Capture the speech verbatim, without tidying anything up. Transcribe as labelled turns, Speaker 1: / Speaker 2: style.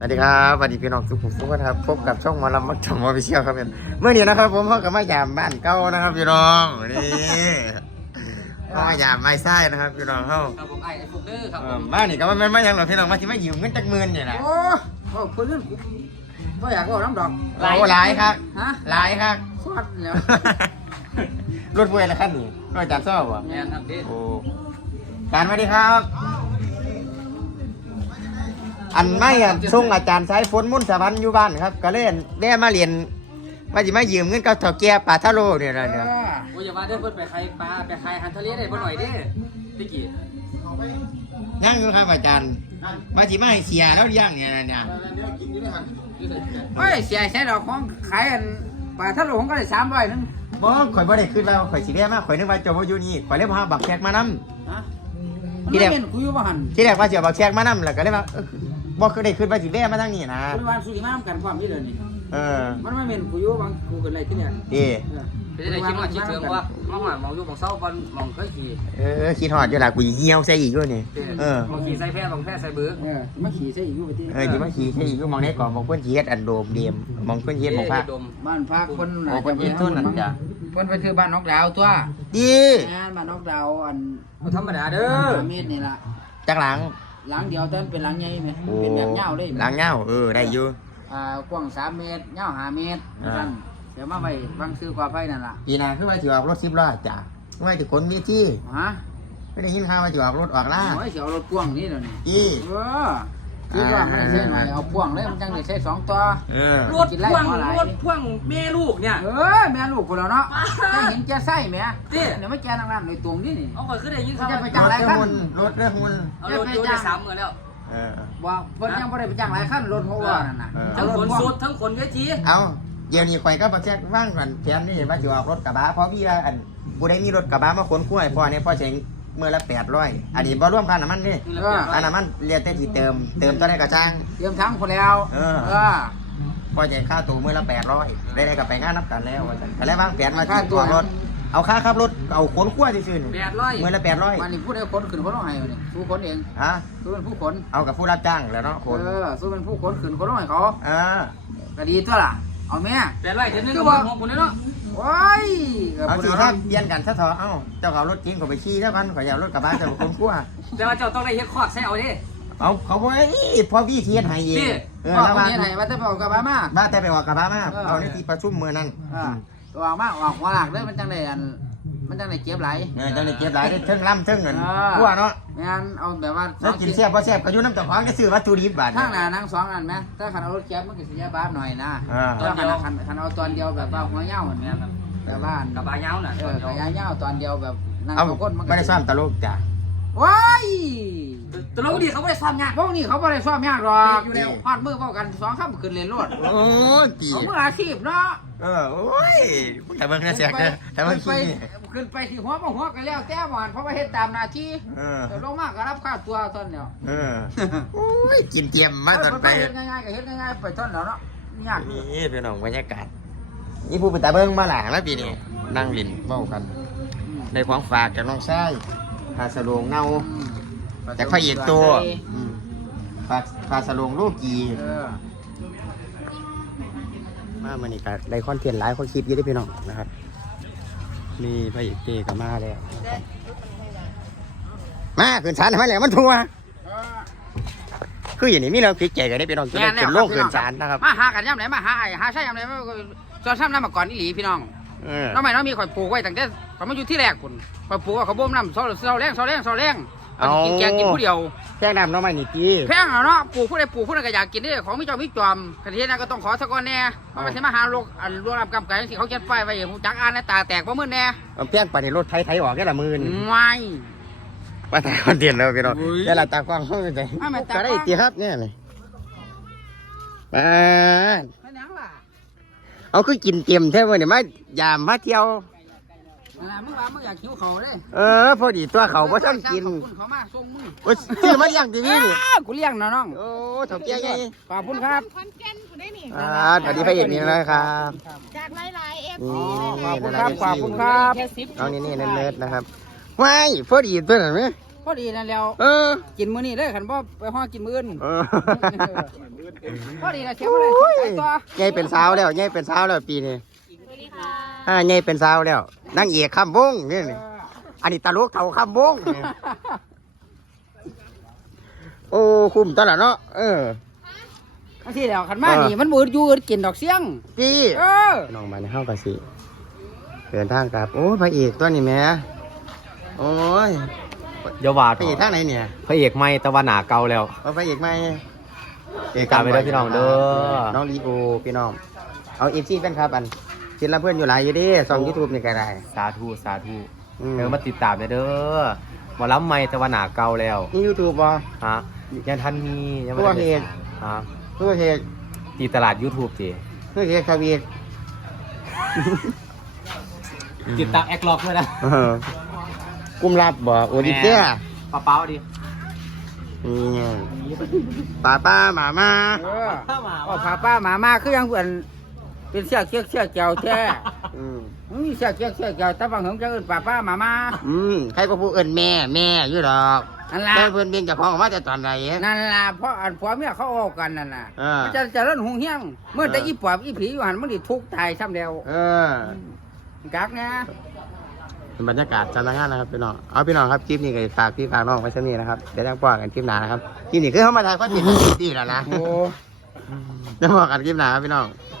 Speaker 1: สวัสดีครับสวัสดีพี่น้องทุกคนทุกคนครับพบกับช่องหมอลำมักจำมอพิเชียลครับเป็นเมื่อนี้นะครับผมพ่อกับแม่ยามบ้านเก่านะครับพี่น้องนี่พ่อมายามไม่ไส้นะครับพี่น้องเขา
Speaker 2: ครับผมไอ้ไอ้ฟุกเดอร์ครับผม
Speaker 1: บ้านนี่ก็ไม่ไม่ยังหรอกพี่น้องมาที่ไม่ยืมเงินจักหมื่นเนี่ยนะ
Speaker 3: โอ้โหเพื่อนไม่อยากว่าน้ำดอก
Speaker 1: โอ้หลายครับ
Speaker 3: ฮะ
Speaker 1: หลายครับ
Speaker 3: สวัสดีแล้ว
Speaker 1: รถเวรละขั้นนี่รถจัดซ่อมวะ
Speaker 2: แมนครับพี่
Speaker 1: โอ้การสวัสดีครับ อันไม่อ่ะช่วงอาจารย์สายฝนมุ่นสวรรค์อยู่บ้านครับก็เล่นได้มาเรียนว่าจะมายืมเงินกับเถ่าแก่ป่าทะโลเนี่ยนะเนี่ย
Speaker 2: โอ้ยอย่ามาเด้อเพิ่นไปใครปลาไปใครหันทะเลได้บ่หน่อยเด้พี่กี่
Speaker 1: นั่งอยู่ครับอาจารย์มาจิมาให้เสียแล้วย่างเนี่ยนะเนี่ย
Speaker 3: เฮ้ยเสียใช้ดอกของขายอันป่าถ้าหลวงก็ได้สามร้อยนึง
Speaker 1: บ่ข่อยบ่ได้ขึ้นแล้วข่อยสิแย่มากข่อยนึกว่าเจ้าบ่อยู่นี่ข่อยเลยบ่หาบักแขกมานำ
Speaker 3: ฮะมันไม่เป็นคุยว่าหัน
Speaker 1: ที่แรกว่าสิเอาบักแขกมานำแล้วก็เลยว่าเอ้อบ่เคยได้ขึ้นว่าสิแย่มาทางนี้นะ
Speaker 3: คุยวันสุริมากันความนี้เลยนี่
Speaker 1: เออ
Speaker 3: มันไม่เป็นคุยว่าบางคุยกันอะไรที่เนี่ย
Speaker 1: ดี
Speaker 2: เป็นได้คิดว่าคิดถึงว่ามาหวานมองอยู่มองเศร้าบอลมองเคยขี่
Speaker 1: เออคิดฮอดอยู่ล่ะกูสิเหี่ยวใส่อีกด้วยนี่เออ
Speaker 2: มองขี่ใส่แพร่มองแพร่ใส่เบื้อ
Speaker 3: เออมาขี่ใช่อีกอยู่ไปที่
Speaker 1: เออสิมาขี่ใส่อีกอยู่มองได้ก่อนมองเพิ่นสิเฮ็ดอันโดมเดียมมองเพิ่นสิเฮ็ดหมองพระ
Speaker 2: ดม
Speaker 3: บ้านพักคน
Speaker 1: โอ้คนเฮ็ดทุนนั่นจ้ะ
Speaker 3: คนไปคือบ้านนกดาวตัว
Speaker 1: ดี
Speaker 3: งานบ้านนกดาวอัน
Speaker 2: บ่ธรรมดาเด้อ
Speaker 3: สามเมตรนี่ละ
Speaker 1: จักหลัง
Speaker 3: หลังเดียวแต่เป็นหลังใหญ่ไหมเป็นแบบเงาเลย
Speaker 1: หลังเงาเออได้อยู่
Speaker 3: อ่ากว้างสามเมตรเงาห้าเมตร
Speaker 1: อ่า
Speaker 3: นั่นเดี๋ยวมาไปฟังซื้อกว่าไฟนั่นล่ะ
Speaker 1: ปีหน้าคือว่าสิออกรถสิบล้อจ้ะว่าสิคนมีที่
Speaker 3: ฮะ
Speaker 1: ไม่ได้ยินข่าวว่าสิออกรถออกล่า
Speaker 3: โอ้ยเสียวรถพ่วงนี่เดี๋ยวนี้
Speaker 1: อี
Speaker 3: เออคิดว่าไม่ได้ใช่หน่อยเอาพ่วงเลยมันจังได้ใช้สองตัว
Speaker 1: เออ
Speaker 2: รถพ่วงรถพ่วงแม่ลูกเนี่ย
Speaker 3: เออแม่ลูกคนเราเนาะแค่เห็นแกไส้แม่
Speaker 2: นี่
Speaker 3: เดี๋ยวไม่แกนั่งร้านในตรงนี่นี่
Speaker 2: เอาข่อยคือได้ยิน
Speaker 3: มัน
Speaker 2: คำ
Speaker 3: จะ
Speaker 2: ว่า
Speaker 3: ไป
Speaker 1: ร
Speaker 3: จ้าง
Speaker 1: ถ
Speaker 3: หลาย
Speaker 1: เรือ
Speaker 3: คัน
Speaker 1: หุ่นรถเรือหุ่น
Speaker 2: เอารถยนต์ได้สามมื้อแล้ว
Speaker 1: เออ
Speaker 3: ว่าเพิ่นยังไม่ได้ไปจ้างหลายคันรถหกล้อนั่นน่ะ
Speaker 2: ทั้ง
Speaker 3: ร
Speaker 2: ค
Speaker 3: ถ
Speaker 2: น
Speaker 3: พ่ว
Speaker 2: สุ
Speaker 3: ง
Speaker 2: ดทั้งคนเวที
Speaker 1: เอาเดี๋ยวนี้ข่อยก็ประแจกว่างก่อนแถมนี่ว่าสิออกรถกระบะเพราะพี่ว่าอันผู้ใดมีรถกระบะมาขนคุ้ยพ่อเนี่ยพ่อใช้เมื่อละแปดร้อยอันนี้บ่รวมค่าน้ำมันนี่
Speaker 2: นี่ละเปลี่ยน
Speaker 1: ค่าน้ำมันเรียนแต่ที่เติมเติมตอนไหนก็จ้าง
Speaker 3: เตรียมทั้งคนแล้ว
Speaker 1: เออ
Speaker 3: เออ
Speaker 1: พ่อใช้ค่าตัวมื่อละแปดร้อยได้ได้กับไปงานนับกันแล้วว่าซั่นก็เลยวางแผนมาที่ตัวรถเอาค่าขับรถเอาขนคุ้ยซื่อๆ
Speaker 2: แปดร้อย
Speaker 1: มื่อละแปดร้อย
Speaker 3: วันนี้ผู้ใดคนขึ้นคนต้องให้นี่ผู้คนเอง
Speaker 1: ฮะ
Speaker 3: สู้เป็นผู้คน
Speaker 1: เอากับผู้รับจ้างแล้วเนาะคน
Speaker 3: เออสู้เป็นผู้คนขึ้นคนต้องให้เขา
Speaker 1: เออ
Speaker 3: ก็ดีตัวล่ะเอาแม่
Speaker 2: แปดร้อยเท่านึงก็บ่ของคุณเนาะ
Speaker 3: โอ้ยก็
Speaker 1: เอา
Speaker 3: ผู้
Speaker 1: สิ
Speaker 3: เดียว
Speaker 1: ถ้า
Speaker 3: เนาะ
Speaker 1: เปลี่ยนกันซะเถอะเอ้าเจ้าเขารถจริงเขาไปขี่แล้วกันเขาอยากรถกระบะเจ้าคนกลัว
Speaker 2: แต่ว่าเจ้าต้องได้เฮ็ดคอกใส่เอาดิ
Speaker 1: เอาเขาบอกไอ้พอพี่เทียนให้เอง
Speaker 2: นี่
Speaker 1: เออ
Speaker 3: พ่อ
Speaker 1: แล้ว
Speaker 3: คน
Speaker 1: ว่า
Speaker 3: นี้ไหนว่าจะไปออกกับบ้ามา
Speaker 1: บ้าแต่ไปออกกระบะมา
Speaker 3: เออ
Speaker 1: เอาในที่ประชุมมือนั้น
Speaker 3: อ่าตัวออกมาออกหัวหลักเลยมันจังไดอันมันจังไดเก็บไหล
Speaker 1: เออเจ้าเลยเก็บหลายได้เทิงล่ำเทิงเงิน
Speaker 3: เออ
Speaker 1: กลัวเนาะ
Speaker 3: ไม่งั้นเอาแบบว่า
Speaker 1: แล้วกินแซ่บพอแซ่บก็อยู่น้ำตะขวางก็ซื้อวัตถุดิบบาท
Speaker 3: ข้างหน้านั่งสองอันไหมถ้าขันเอารถแคบมันก็สิยาบ้าหน่อยนะ
Speaker 1: อ่า
Speaker 3: ถ้าขันขันขันเอาตอนเดียวแบบว่าหัวเหี่ยวอัน
Speaker 2: แม่
Speaker 3: เนี้ย
Speaker 2: นครับ
Speaker 3: แบบว่าอัน
Speaker 2: กับบายาวน่ะ
Speaker 3: เออกระยาเหี่ยวตอนเดียวแบบนั่ง
Speaker 1: เอา
Speaker 3: สองคนมันก็
Speaker 1: ไม่ได้ซ้อมตลกจ้ะ
Speaker 3: ว้าย
Speaker 2: ตลกดีเขาบ่ได้ซ้อมยาก
Speaker 3: พวกนี้เขาไม่ได้ซ้อมยากหรอก
Speaker 2: อยู่แล้ว
Speaker 3: ฮอดมือเป้ากันสองข้ามขึ้นเรียนรวด
Speaker 1: โอ้ตี
Speaker 3: เขามืออาชีพเนาะ
Speaker 1: เออโอ้ยแต่เบิ่งน่าเสียเด้อแต่เบิ่ง
Speaker 3: ขึ้น
Speaker 1: ขี้
Speaker 3: ไป
Speaker 1: นี่
Speaker 3: ขึ้นไปที่หัวมาหัวกันแล้วแต่หวานเพราะว่าเฮ็ดตามหน้าที่
Speaker 1: เออ
Speaker 3: เดี๋ยวลงมาก็รับค่าตัวตอนเดียว
Speaker 1: เออโอ้ยกินเตรียมมาตอนไป
Speaker 3: เฮ็ดง่ายๆก็เฮ็ดง่ายๆไปตอนแล้วเนาะยาก
Speaker 1: นี่เป็นของบรรยากาศนี่ผู้เป็นตาเบิ้งมาหลางแล้วปีนี้นั่งลินเบ้ากันในของฝากจากน้องชายพาสโลงเงาจากพระเอกตัวอืมพาพาสโลงลูกกี
Speaker 3: เออ
Speaker 1: มาเมื่อนี้ก็ได้คอนเทนต์หลายคนคลิปเยอะได้พี่น้องนะครับนี่พระเอกเจก็มาแล้วมาขึ้นศาลทำไมแหละมันทัวคืออย่างนี้มีเราคิดใจกันได้พี่น้องจะได้ขึ้นโลกขึ้นศาลนะครับ
Speaker 3: มาหากันย่ำไหนมาหาไอ้หาใช่ย่ำไหนจนซ้ำน้ำมาก่อนอีหลีพี่น้อง
Speaker 1: เออ
Speaker 3: น้องใหม่น้องมีข่อยปลูกไว้ตั้งแต่ข่อยมาอยู่ที่แรกคุณข่อยปลูกว่าเขาบ่มน้ำเสาเสาแรงเสาแรงเสาแรงเอากินแกงกินผู้เดียว
Speaker 1: แค่น้ำน้องไม่นี่จี
Speaker 3: แพงแล้วเนาะปลูกผู้ใดปลูกผู้นั้นก็อยากกินได้ของมิจอมมิจอมกระเทียนก็ต้องขอสักก้อนแน่เพราะมันจะมาหาโรคอันรวมรับกำไก่ที่เขาเขียนป้ายไว้อย่างจักอ่านในตาแตกเพราะมือแน่
Speaker 1: เอาเพียงไปในรถไทยไทยออกแค่ละหมื่น
Speaker 3: ไม่
Speaker 1: ว่าแต่คอนเทนต์แล้วพี่น้อง
Speaker 3: อุ้ย
Speaker 1: แค่ละตากว้างเขาเป็นไง
Speaker 3: อ้าวแม่ตากว้าง
Speaker 1: ก็ได้ตีครับเนี่ยเลยมา
Speaker 3: ไม่นังล่ะ
Speaker 1: เอาคือกินเต็มแท้เว้ยเนี่ยมายามมาเที่ยว
Speaker 3: นะมึงว่ามึงอยากหิวเขาเลย
Speaker 1: เออพอดีตัวเขาบ่ทันกิน
Speaker 3: ขอบคุณเขามาส่งมึง
Speaker 1: โอ้ยซื้อมาอย่างดีนี่นี่
Speaker 3: อ้าวกูเลี้ยงนะน้อง
Speaker 1: โอ้เถ่าแก่ไง
Speaker 3: ขอบคุณครับ
Speaker 4: คอนเทนต์คุณได้นี่
Speaker 1: อ่าสวัสดีพระเอกนี่นะครับ
Speaker 4: จากหลายๆเอฟ
Speaker 1: นี่
Speaker 3: ขอบคุณครับขอบคุณครับ
Speaker 1: น้องนี่นี่เนิร์ดๆนะครับว้ายพอดีตัวนั้นไหม
Speaker 3: พอดีนั่นแล้ว
Speaker 1: เออ
Speaker 3: กินมื้อนี้ได้ขันบ่ไปห้อกินมื้ออื่น
Speaker 1: เออ
Speaker 3: พอดีนะเสียมาเลยใส่ตัว
Speaker 1: ใหญ่เป็นสาวแล้วใหญ่เป็นสาวแล้วปีนี้อ่าใหญ่เป็นสาวแล้วนั่งเอกคำวงนี่นี่อันนี้ตลกเท่าคำวงนี่โอ้คุ้มตลอดเนาะเออ
Speaker 3: ที่แล้วขันมานี่มันบูดอยู่กินดอกเสียง
Speaker 1: จี
Speaker 3: เออ
Speaker 1: น้องมาในห้องกันสิเดินทางกลับโอ้พระเอกตัวนี้แม่โอ้ย
Speaker 5: เยาวา
Speaker 1: พระเอกทางไหนเนี่ย
Speaker 5: พระเอกไม่ตะวันหนาเก่าแล้ว
Speaker 1: เอาพระเอกไหม
Speaker 5: ตามไปเด้อพี่น้องเด้อ
Speaker 1: น้องลีโอพี่น้องเอาเอฟซีเป็นครับอันศิลป์เพื่อนอยู่หลายอยู่ดิสองยูทูบนี่ก็ได้
Speaker 5: สาธุสาธุ
Speaker 1: อืม
Speaker 5: เออมาติดตามเด้อหมอลำไม่ตะวันหนาเก่าแล้ว
Speaker 1: นี่ยูทูบบ่
Speaker 5: ฮะยังทันมียังไม่
Speaker 1: ตัว
Speaker 5: ได้
Speaker 1: เหตุ
Speaker 5: ฮะ
Speaker 1: เพื่อเหตุ
Speaker 5: ตีตลาด YouTube จี
Speaker 1: เพื่อเหตุทวีต
Speaker 5: ติดตามแอคล็อกด้วยนะ
Speaker 1: เออกุมรับบ่โอดิเจ้า
Speaker 5: ป้าเป้าดิ
Speaker 1: นี่ไงป้าป้าหมามา
Speaker 3: เออก็พาป้าหมามาคือยังเพื่อนเป็นเสียเชือกเชือกเกี่ยวแท้
Speaker 1: อืม
Speaker 3: อืมเสียเชือกเชือกเกี่ยวแต่บางเหิงจะเอิ้นป้าป้าหมามา
Speaker 1: อืมใครก็พูดเอิ้นแม่แม่อยู่ดอก
Speaker 3: นั่นล่ะ
Speaker 1: แม่เพิ่นเบียงจากพ่อออกมาแต่ตอนไหน
Speaker 3: นั่นล่ะเพราะอันผัวเมียเขาเอากันนั่นน่ะ
Speaker 1: อ่ามั
Speaker 3: มันจะจะเล่นหงเฮี้ยงเมื่อแต่อีปอบอีผีอยู่หันมันดิทุกข์ตายซ้ำเดียว
Speaker 1: เออ
Speaker 3: กักนะ
Speaker 1: เป็นบรรยากาศสำนักงานนะครับพี่น้อง เอาพี่น้องครับคลิปนี้ก็ฝากพี่ฝากน้องไว้สักนี้นะครับ เดี๋ยวจะบอกกันคลิปหน้านะครับ คลิปนี้คือเข้ามาถ่ายคอนเทนต์ที่แล้วนะ
Speaker 3: โอ้
Speaker 1: จะบอกกันคลิปหน้าครับพี่น้อง
Speaker 3: ค